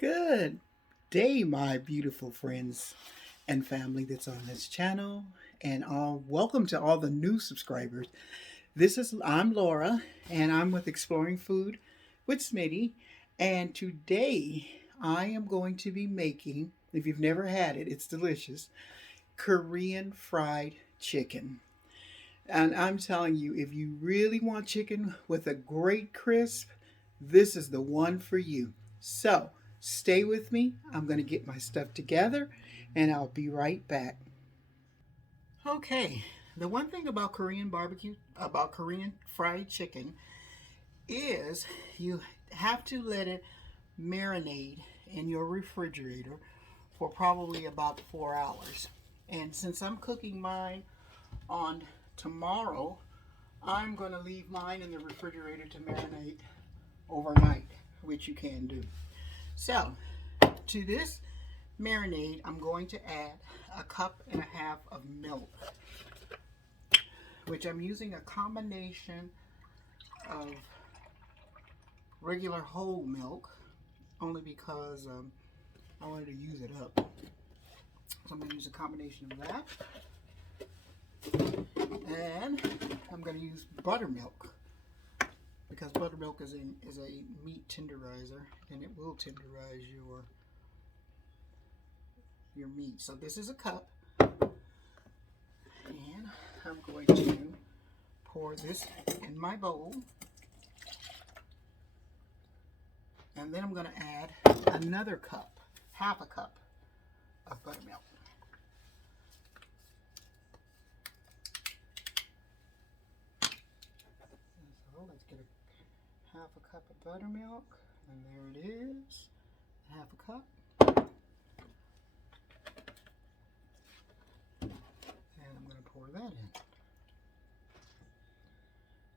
Good day, my beautiful friends and family that's on this channel, and welcome to all the new subscribers. I'm Laura, and I'm with Exploring Food with Smitty, and today I am going to be making, if you've never had it, it's delicious, Korean fried chicken. And I'm telling you, if you really want chicken with a great crisp, this is the one for you. So stay with me. I'm going to get my stuff together and I'll be right back. Okay, the one thing about Korean fried chicken is you have to let it marinate in your refrigerator for probably about 4 hours. And since I'm cooking mine on tomorrow, I'm going to leave mine in the refrigerator to marinate overnight, which you can do. So, to this marinade, I'm going to add a cup and a half of milk, which I'm using a combination of regular whole milk, only because I wanted to use it up. So I'm going to use a combination of that. And I'm going to use buttermilk, because buttermilk is a meat tenderizer, and it will tenderize your meat. So this is a cup, and I'm going to pour this in my bowl, and then I'm going to add another cup, half a cup of buttermilk. So let's get a half a cup of buttermilk, and there it is, half a cup. And I'm going to pour that in.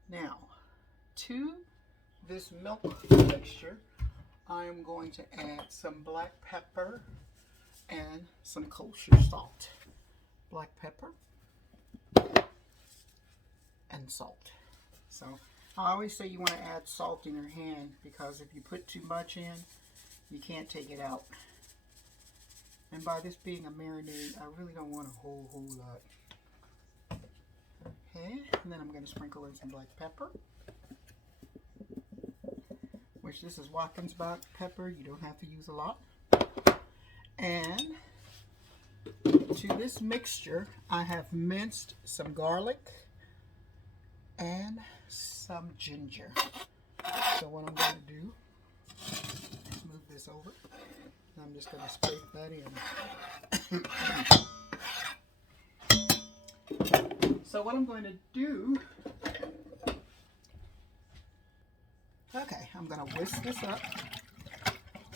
Now, to this milk mixture, I am going to add some black pepper and some kosher salt. Black pepper and salt. So I always say you want to add salt in your hand, because if you put too much in, you can't take it out. And by this being a marinade, I really don't want a whole lot. Okay, and then I'm going to sprinkle in some black pepper, which this is Watkins black pepper. You don't have to use a lot. And to this mixture, I have minced some garlic and some ginger. So what I'm going to do is move this over. I'm just going to scrape that in. So what I'm going to do, okay, I'm going to whisk this up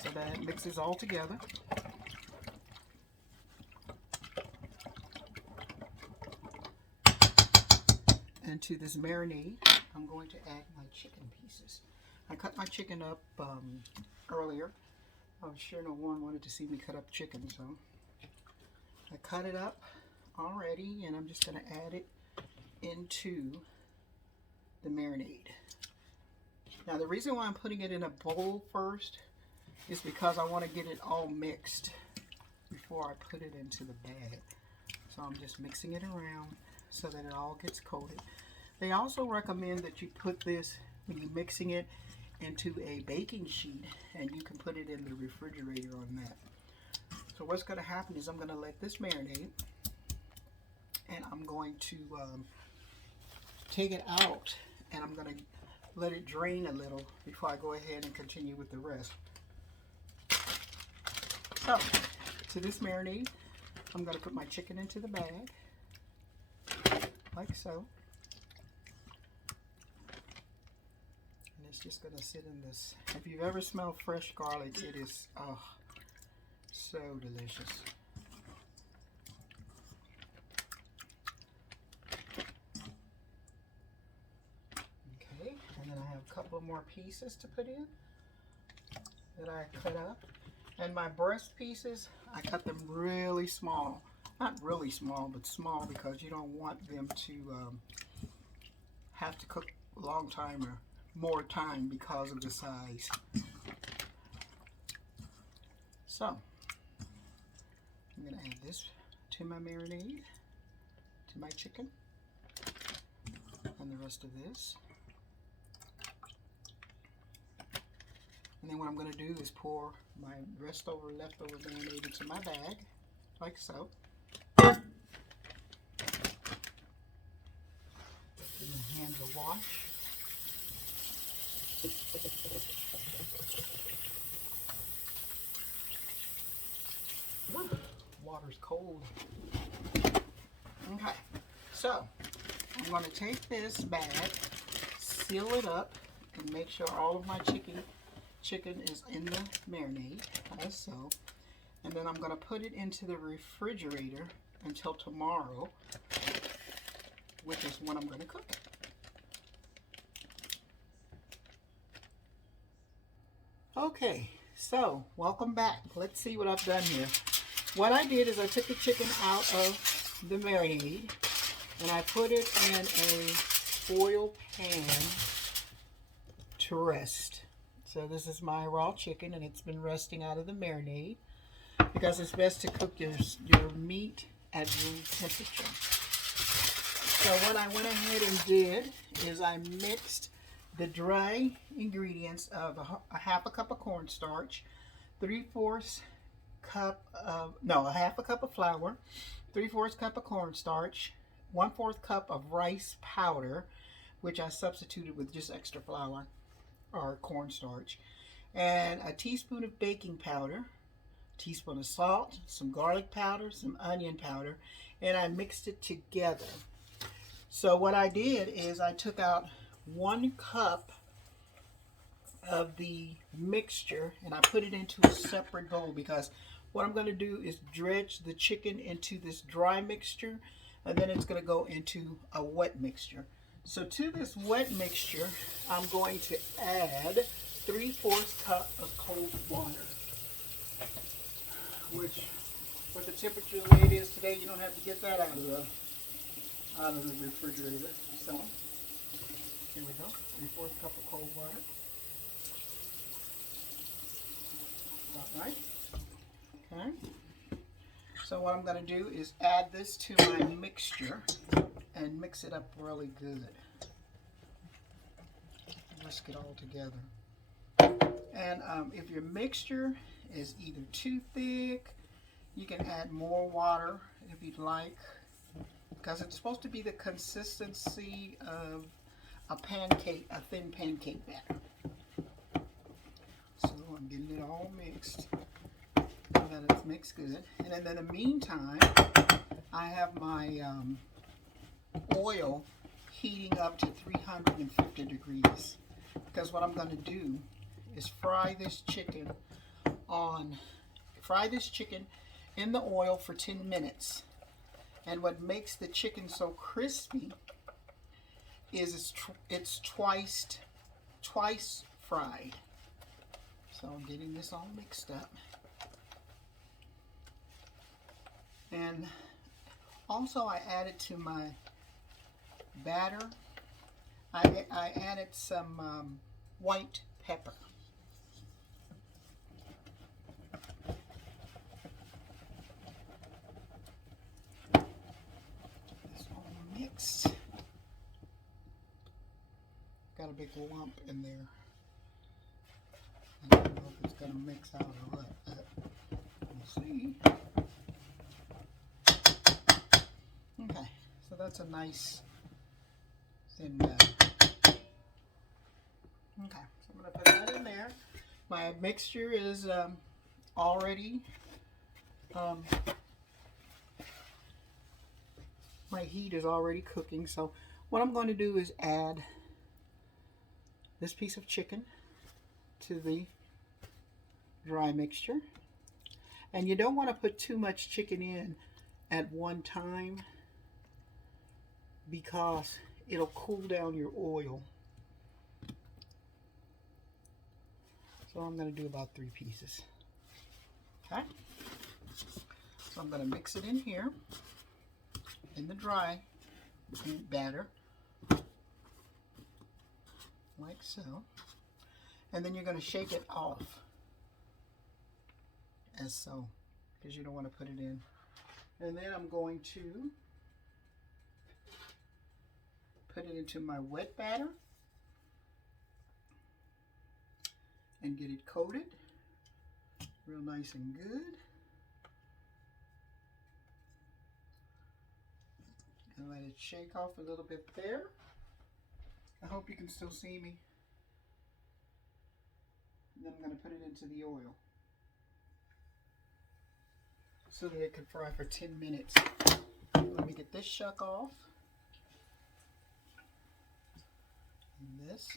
so that it mixes all together. And to this marinade, I'm going to add my chicken pieces. I cut my chicken up earlier. I was sure no one wanted to see me cut up chicken, so I cut it up already, and I'm just going to add it into the marinade. Now, the reason why I'm putting it in a bowl first is because I want to get it all mixed before I put it into the bag. So I'm just mixing it around so that it all gets coated. They also recommend that you put this, when you're mixing it, into a baking sheet, and you can put it in the refrigerator on that. So what's going to happen is I'm going to let this marinate, and I'm going to take it out, and I'm going to let it drain a little before I go ahead and continue with the rest. So to this marinade, I'm going to put my chicken into the bag, like so. And it's just going to sit in this. If you've ever smelled fresh garlic, it is so delicious. Okay, and then I have a couple more pieces to put in that I cut up. And my breast pieces, I cut them really small. Not really small, but small, because you don't want them to have to cook a long time or more time because of the size. So, I'm going to add this to my marinade, to my chicken, and the rest of this. And then what I'm going to do is pour my leftover marinade into my bag, like so. And the hands will wash. Water's cold. Okay, so I'm going to take this bag, seal it up, and make sure all of my chicken is in the marinade, as so. And then I'm going to put it into the refrigerator until tomorrow, which is when I'm going to cook it. Okay, so welcome back. Let's see what I've done here. What I did is I took the chicken out of the marinade and I put it in a foil pan to rest. So this is my raw chicken and it's been resting out of the marinade because it's best to cook your meat at room temperature. So what I went ahead and did is I mixed the dry ingredients of a half a cup of cornstarch, a half a cup of flour, 3/4 cup of cornstarch, 1/4 cup of rice powder, which I substituted with just extra flour or cornstarch, and a teaspoon of baking powder, a teaspoon of salt, some garlic powder, some onion powder, and I mixed it together. So what I did is I took out 1 cup of the mixture and I put it into a separate bowl because what I'm going to do is dredge the chicken into this dry mixture and then it's going to go into a wet mixture. So to this wet mixture, I'm going to add 3/4 cup of cold water, which with the temperature the way it is today, you don't have to get that out of the refrigerator. So here we go, 3/4 cup of cold water. About right. Okay. So what I'm going to do is add this to my mixture and mix it up really good. Whisk it all together. And if your mixture is either too thick, you can add more water if you'd like, because it's supposed to be the consistency of a thin pancake batter. So I'm getting it all mixed. So that it's mixed good. And then in the meantime, I have my oil heating up to 350 degrees. Because what I'm going to do is fry this chicken in the oil for 10 minutes. And what makes the chicken so crispy is it's twice fried. So I'm getting this all mixed up. And also I added to my batter, I added some white pepper. It's all mixed. Got a big lump in there. I don't know if it's going to mix out or what, but we'll see. Okay, so that's a nice thin batter. Okay, so I'm going to put that in there. My mixture is already, my heat is already cooking. So what I'm going to do is add this piece of chicken to the dry mixture. And you don't want to put too much chicken in at one time because it'll cool down your oil. So I'm going to do about 3 pieces. Okay? So I'm going to mix it in here in the dry batter like so. And then you're going to shake it off as so, because you don't want to put it in. And then I'm going to put it into my wet batter and get it coated real nice and good. And let it shake off a little bit there. I hope you can still see me. And then I'm going to put it into the oil so that it can fry for 10 minutes. Let me get this shuck off. And this.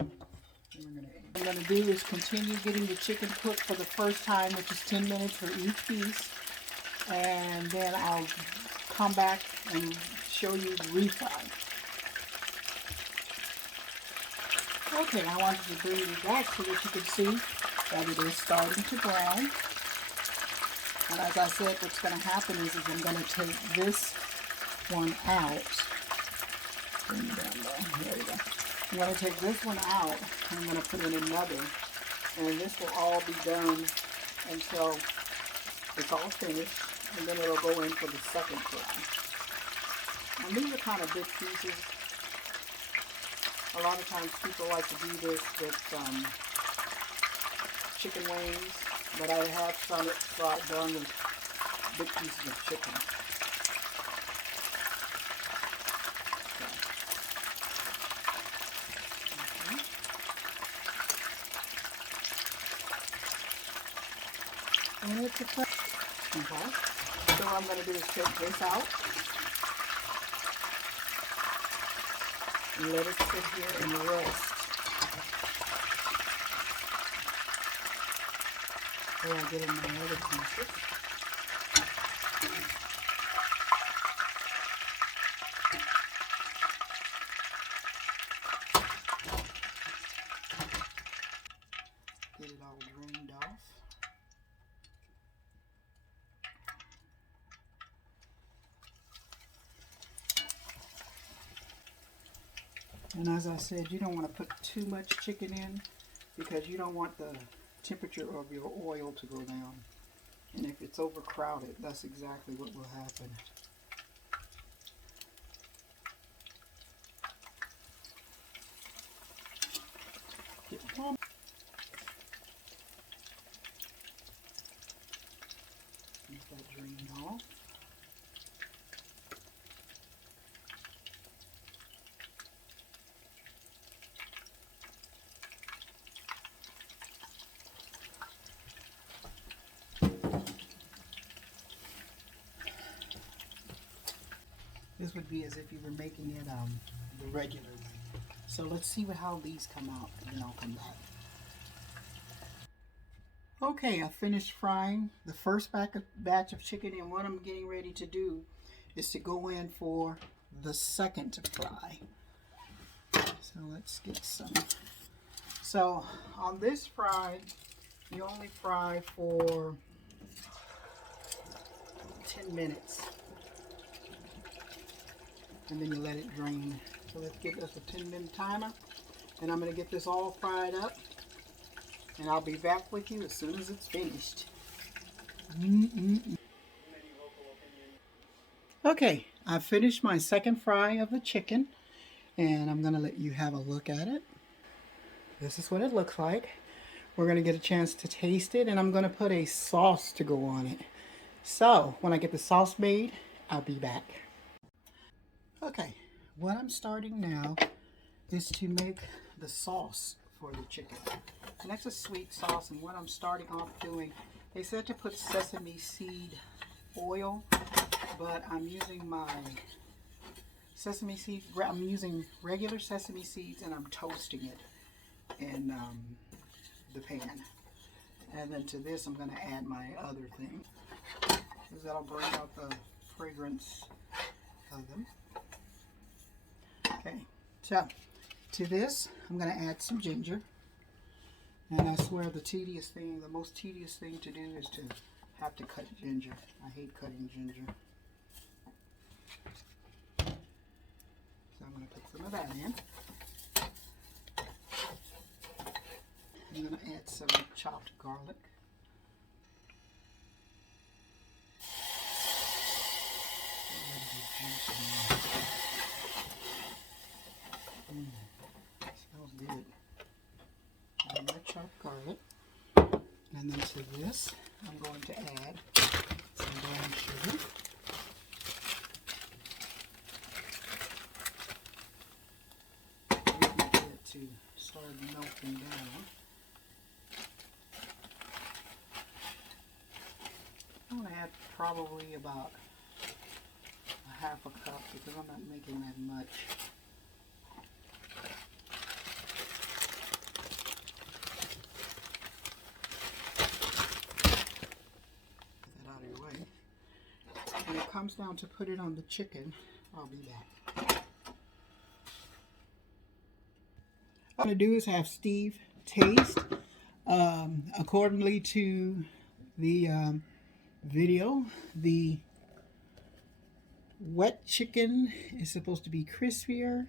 And what I'm going to do is continue getting the chicken cooked for the first time, which is 10 minutes for each piece. And then I'll come back and show you the refry. Okay, I wanted to bring you back so that you can see that it is starting to brown. And as I said, what's going to happen is I'm going to take this one out. Bring it down there. There we go. I'm going to take this one out and I'm going to put in another. And this will all be done until it's all finished. And then it'll go in for the second fry. And these are kind of big pieces. A lot of times people like to do this with chicken wings, but I have done with big pieces of chicken. And it's a okay. So what I'm going to do is take this out and let it sit here and rest. While I get in my other pieces. Get it all drained off. And as I said, you don't want to put too much chicken in because you don't want the temperature of your oil to go down. And if it's overcrowded, that's exactly what will happen. Get that drained off. This would be as if you were making it the regular way. So let's see how these come out, and then I'll come back. Okay, I finished frying the first batch of chicken, and what I'm getting ready to do is to go in for the second fry. So let's get some. So on this fry, you only fry for 10 minutes. And then you let it drain. So let's give this a 10-minute timer. And I'm going to get this all fried up. And I'll be back with you as soon as it's finished. Okay, I've finished my second fry of the chicken. And I'm going to let you have a look at it. This is what it looks like. We're going to get a chance to taste it. And I'm going to put a sauce to go on it. So when I get the sauce made, I'll be back. Okay, what I'm starting now is to make the sauce for the chicken. And that's a sweet sauce, and what I'm starting off doing, they said to put sesame seed oil, but I'm using my sesame seed, I'm using regular sesame seeds and I'm toasting it in the pan. And then to this I'm going to add my other thing, because that'll bring out the fragrance of them. Okay, so to this, I'm going to add some ginger. And I swear the most tedious thing to do is to have to cut ginger. I hate cutting ginger. So I'm going to put some of that in. I'm going to add some chopped garlic. Smells good. And my chopped garlic. And then to this, I'm going to add some brown sugar. Get it to start melting down. I'm going to add probably about a half a cup because I'm not making that much. Get that out of your way. When it comes down to put it on the chicken, I'll be back. What I'm going to do is have Steve taste accordingly to the video. The wet chicken is supposed to be crispier,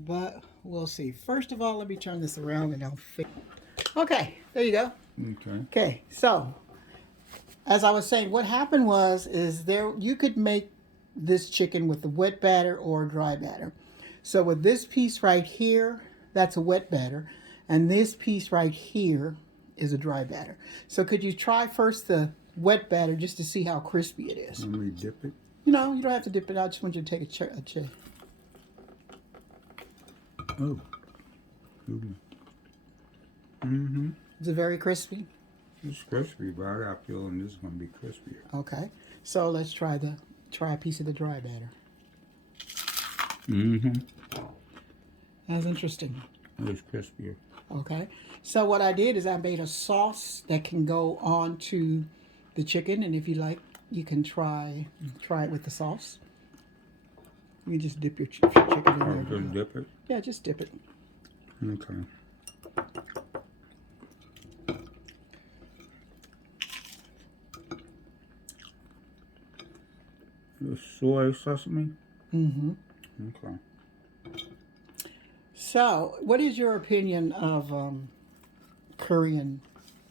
but we'll see. First of all, let me turn this around and I'll fix. Okay, there you go. Okay, so as I was saying, what happened is there you could make this chicken with the wet batter or dry batter. So with this piece right here, that's a wet batter, and this piece right here is a dry batter. So could you try first the wet batter just to see how crispy it is? Let me dip it. No, you don't have to dip it. I just want you to take a check. Oh. Mm-hmm. Is it very crispy? It's crispy, but I got a feeling this is going to be crispier. Okay. So let's try a piece of the dry batter. Mm-hmm. That's interesting. It's crispier. Okay. So what I did is I made a sauce that can go onto the chicken, and if you like, you can try it with the sauce. You just dip your chicken in there. Just dip it? Yeah, just dip it. Okay. The soy sesame? Mm-hmm. Okay. So, what is your opinion of Korean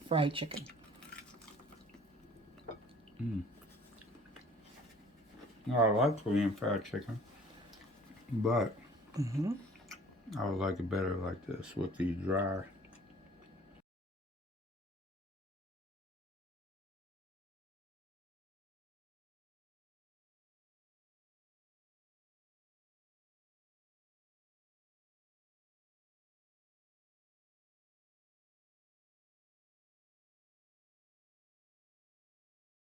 fried chicken? I like Korean fried chicken, but I would like it better like this with the dry